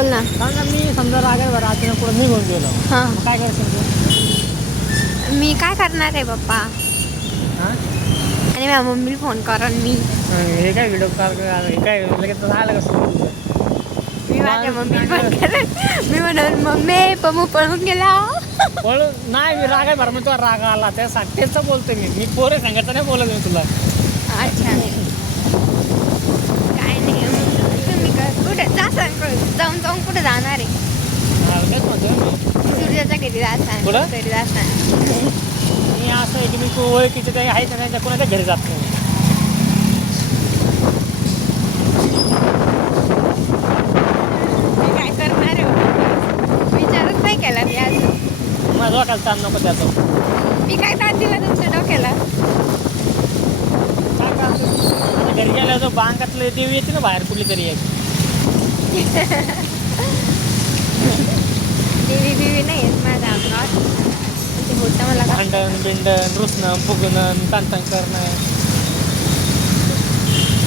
बोल ना. सांगा मी समजा रागायला बरं आता पुढे निघून गेलो. हां. मग काय करशील तू? मी काय करणार आहे पप्पा. हां आणि माझ्या मम्मीला फोन करून मी हे काय व्हिडिओ कॉल हे काय लगेच राहिलं कसं मी माझ्या मम्मीला फोन करेन. मी म्हणून मम्मी पमू पळून गेला. पळून नाही मी रागाय बरं मग तुला राग आला त्या तेच बोलतोय मी पोरे सांगायचं नाही बोलत मी तुला. अच्छा काय नाही तुम्ही कुठे जाऊन जाऊन कुठे जाणार आहे. तेच म्हणतो सूर्याच्या घरी जाता कुठं? घरी जाता. मी असं आहे की मी ओळखीचे काही आहेत ना त्या कोणाच्या घरी जात नाही. काय करणार आहे विचारच नाही केला मी अजून. माझा डोक्याला ताण नको त्याचा. मी काय ताण दिला तुमच्या डोक्याला. काय करतो घरी गेल्या जो बांगातलं देव येते ना बाहेर कुठली तरी एक देवी बिवी नाही येत माझ्या अंगात. ते होतं मला का भांडण बिंडण रुसणं फुगणं ताणताण करणं.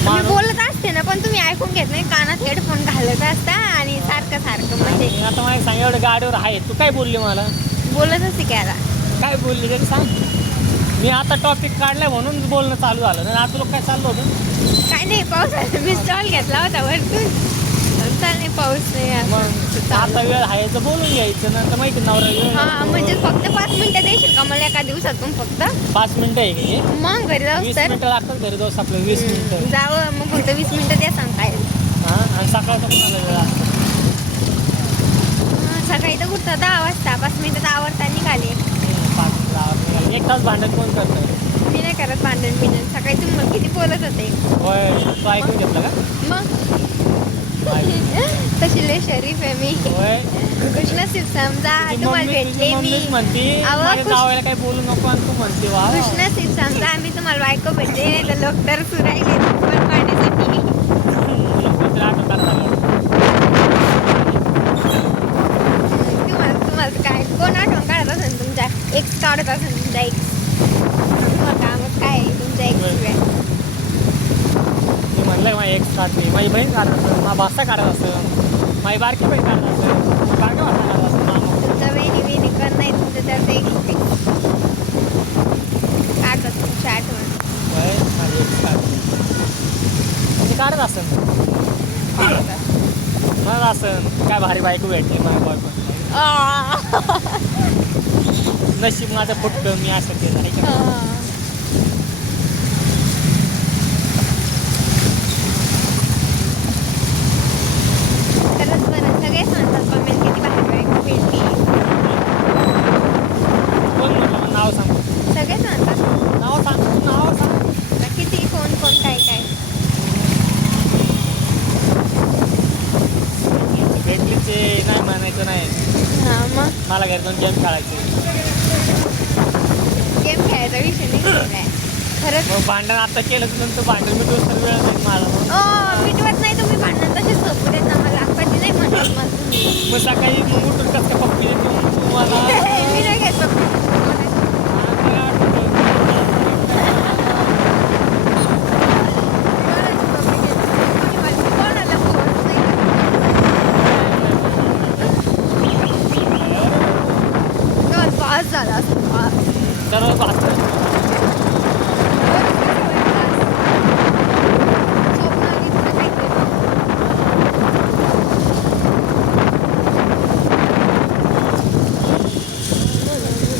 मी बोलत असते ना पण तुम्ही ऐकून घेत नाही. कानात हेडफोन घालत असता आणि सारखं सारखं म्हणजे आता मला सांग एवढं गाडीवर आहे तू काय बोलली मला बोलतच आहे की आता. काय बोलली तरी सांग. मी आता टॉपिक काढलाय म्हणून बोलणं चालू झालं ना. आता लोक काय चाललं होतं काय नाही पाऊस आला. मी स्टॉल घेतला होता वरतून. चालेल पाऊस नाही मग आता वेळ आहे तर बोलून घ्यायचं ना तर माहिती नवरा वेळ हा म्हणजे फक्त 5 मिनिटं देशील का मला एका दिवसातून फक्त 5 मिनिटं आहे की मग घरी जाऊ 20 तर मिनिटं लागतात घरी जाऊ आपलं 20 मिनिटं. जावं मग फक्त 20 मिनिटं द्या सांगताय. हां आणि सकाळचा कोणाला वेळ असतो. सकाळी तर कुठं 10 वाजता 5 मिनिटात आवडता निघाले. 5 मिनिटं 1 तास भांडण कोण करतं. मी नाही करत भांडण बिंडण. सकाळी तुम्ही मग किती बोलत होते. होय तू ऐकून घेतलं का. मग तशी लय शरीफ आहे मी. होय कृष्णशिव समजा तुम्हाला भेटले मी. मम्मीच म्हणते माझ्या जावायला काही बोलू नको आणि तू म्हणते वा कृष्णशिव समजा आम्ही तुम्हाला बायको भेटले नाही तर लोक तर सुरायले पण पाण्यासाठी. तुम्हाला काय कोण आठवण काढत असेल तुमच्या एक्स काढत असेल तुमच्या एक्स. तुम्हाला कामच काय आहे तुमच्या एक्स शिवाय. मी म्हणलंय माझी एक्स काढते माझी बहीण काढत असेल माझा भाषा काढत असेल माझी बारकी बहीण काढत असेल बारका भाषा काढत असेल मामा. तुमच्या वेणी कर नाही तुमचं त्याचं एक्स काढतात तुमची आठवण. होय माझी एक्स काढते ते काढत असेल मला असं काय भारी बायको भेटते माझ्या बॉयफ्रेंड. नशीब माझं फुटतं मी असं केलं आहे का. खरंच बरं सगळे सांगतात कमेंट किती बाहेर बायको भेटली. कोण म्हटलं नाव सांग. सगळे सांगतात नाव सांग नाव सांग. किती कोण कोण काय काय. भेटलीचे नाही म्हणायचं नाही. हां मग मला घरी जाऊन गेम खेळायचे. गेम खेळायचा विषय नाही काय खरंच. मग भांडण आता केलं तर नंतर भांडण मी दुसरा वेळ नाही मला. मी